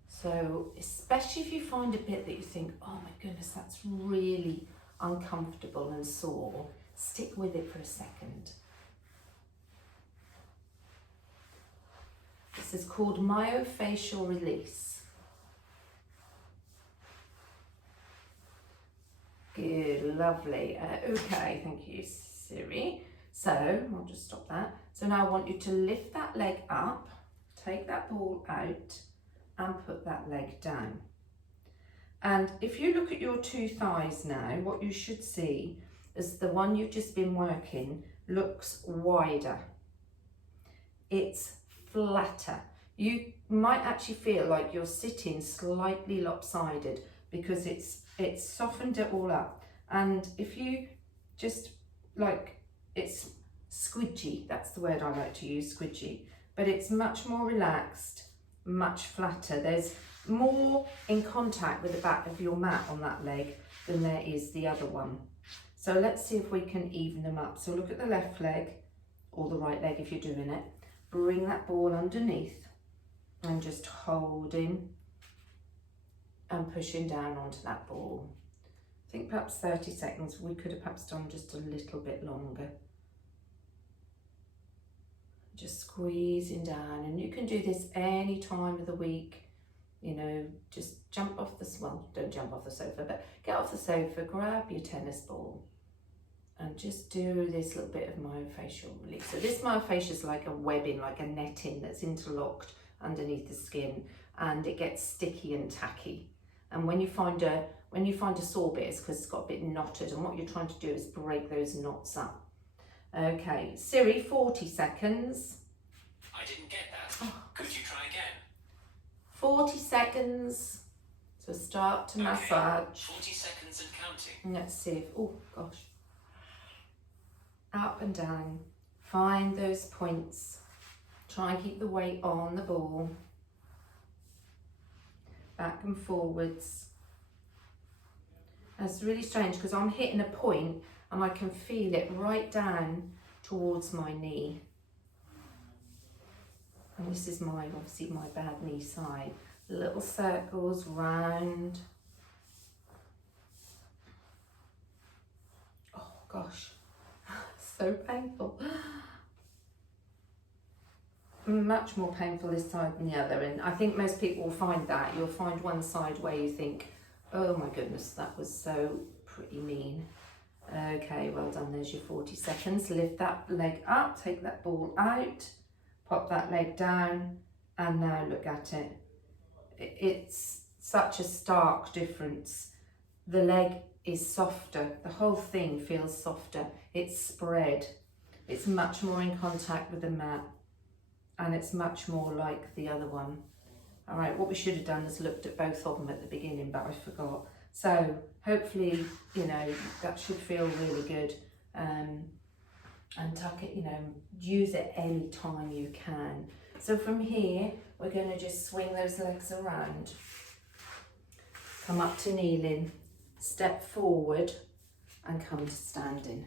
So especially if you find a bit that you think, oh my goodness, that's really uncomfortable and sore, stick with it for a second. This is called myofascial release. Good, lovely. Okay, thank you, Siri. So I'll just stop that. So now I want you to lift that leg up, take that ball out and put that leg down. And if you look at your two thighs now, what you should see is the one you've just been working looks wider. It's flatter. You might actually feel like you're sitting slightly lopsided because it's softened it all up. And if you just like, it's squidgy, that's the word I like to use, squidgy, but it's much more relaxed, much flatter. There's more in contact with the back of your mat on that leg than there is the other one. So let's see if we can even them up. So look at the left leg or the right leg if you're doing it. Bring that ball underneath and just holding and pushing down onto that ball. I think perhaps 30 seconds. We could have perhaps done just a little bit longer. Just squeezing down, and you can do this any time of the week. You know, just jump off the, well, don't jump off the sofa, but get off the sofa, grab your tennis ball and just do this little bit of myofascial release. So this myofascia is like a webbing, like a netting that's interlocked underneath the skin, and it gets sticky and tacky. And when you find a sore bit, it's because it's got a bit knotted, and what you're trying to do is break those knots up. Okay, Siri, 40 seconds. I didn't get that. Could you try again? 40 seconds. So start to massage. 40 seconds and counting. And let's see if, oh gosh. Up and down. Find those points. Try and keep the weight on the ball. Back and forwards. And it's really strange because I'm hitting a point and I can feel it right down towards my knee. And this is obviously my bad knee side. Little circles round. Oh gosh, so painful. Much more painful this side than the other, and I think most people will find that. You'll find one side where you think, oh my goodness, that was so pretty mean. Okay, well done, there's your 40 seconds. Lift that leg up, take that ball out, pop that leg down, and now look at it. It's such a stark difference. The leg is softer, the whole thing feels softer. It's spread, it's much more in contact with the mat, and it's much more like the other one. All right, what we should have done is looked at both of them at the beginning, but I forgot. So hopefully, you know, that should feel really good. And tuck it, you know, use it any time you can. So from here, we're going to just swing those legs around. Come up to kneeling, step forward and come to standing.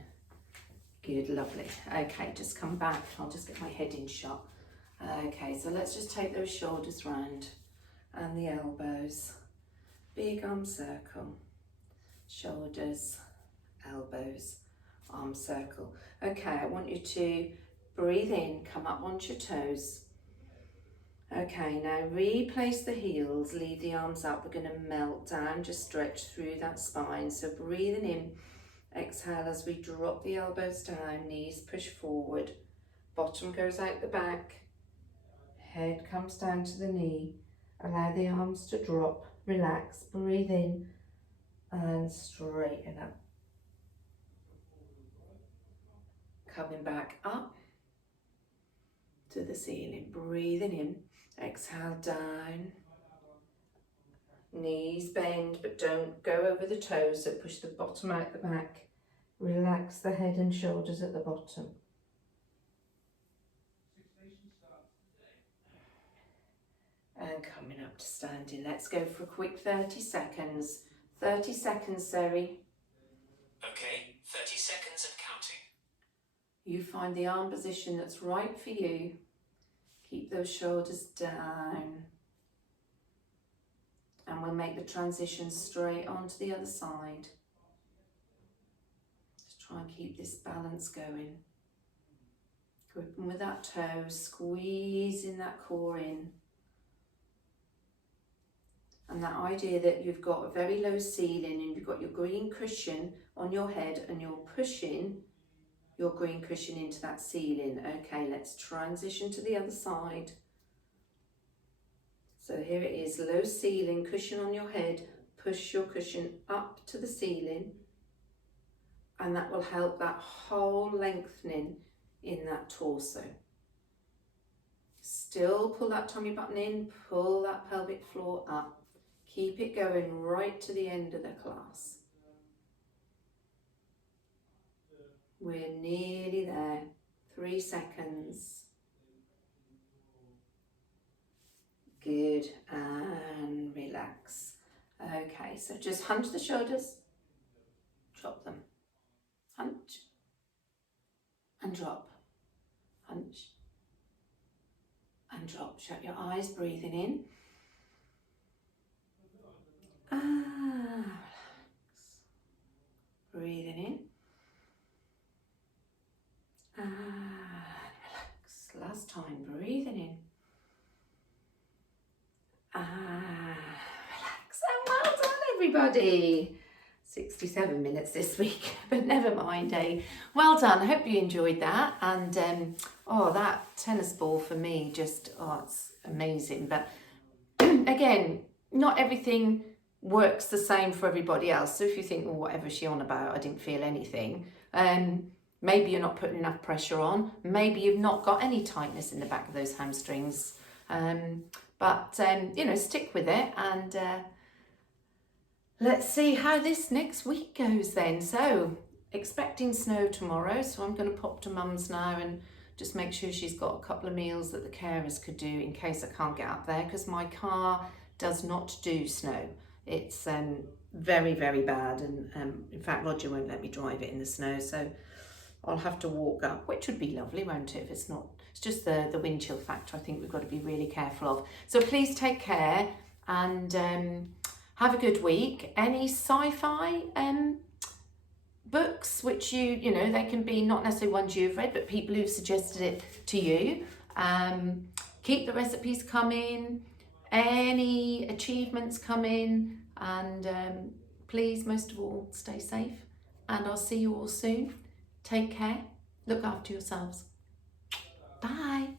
Good, lovely. Okay, just come back. I'll just get my head in shot. Okay, so let's just take those shoulders round and the elbows. Big arm circle. Shoulders, elbows, arm circle. Okay, I want you to breathe in, come up onto your toes. Okay, now replace the heels, leave the arms up. We're going to melt down, just stretch through that spine. So breathing in, exhale as we drop the elbows down, knees push forward, bottom goes out the back, head comes down to the knee. Allow the arms to drop, relax, breathe in and straighten up. Coming back up to the ceiling, breathing in, exhale down, knees bend but don't go over the toes, so push the bottom out the back, relax the head and shoulders at the bottom. And coming up to standing. Let's go for a quick 30 seconds. 30 seconds, Sari. Okay, 30 seconds and counting. You find the arm position that's right for you. Keep those shoulders down. And we'll make the transition straight onto the other side. Just try and keep this balance going. Gripping with that toe, squeezing that core in. And that idea that you've got a very low ceiling and you've got your green cushion on your head and you're pushing your green cushion into that ceiling. Okay, let's transition to the other side. So here it is, low ceiling, cushion on your head, push your cushion up to the ceiling, and that will help that whole lengthening in that torso. Still pull that tummy button in, pull that pelvic floor up. Keep it going right to the end of the class. We're nearly there. 3 seconds. Good, and relax. Okay, so just hunch the shoulders, drop them. Hunch and drop. Hunch and drop. Shut your eyes, breathing in. Relax. Breathing in. Relax. Last time, breathing in. Relax. And well done, everybody. 67 minutes this week, but never mind, eh? Well done. I hope you enjoyed that. And oh, that tennis ball for me, just, oh, it's amazing. But again, not everything works the same for everybody else. So if you think, well, whatever is she on about, I didn't feel anything. Maybe you're not putting enough pressure on. Maybe you've not got any tightness in the back of those hamstrings. But you know, stick with it, and let's see how this next week goes then. So expecting snow tomorrow, so I'm going to pop to mum's now and just make sure she's got a couple of meals that the carers could do in case I can't get up there, because my car does not do snow. It's very, very bad, and in fact Roger won't let me drive it in the snow, so I'll have to walk up, which would be lovely, won't it, if it's not. It's just the wind chill factor I think we've got to be really careful of. So please take care and have a good week. Any sci-fi books which you know, they can be not necessarily ones you've read, but people who've suggested it to you. Keep the recipes coming, any achievements coming, and please, most of all, stay safe, and I'll see you all soon. Take care, look after yourselves. Bye.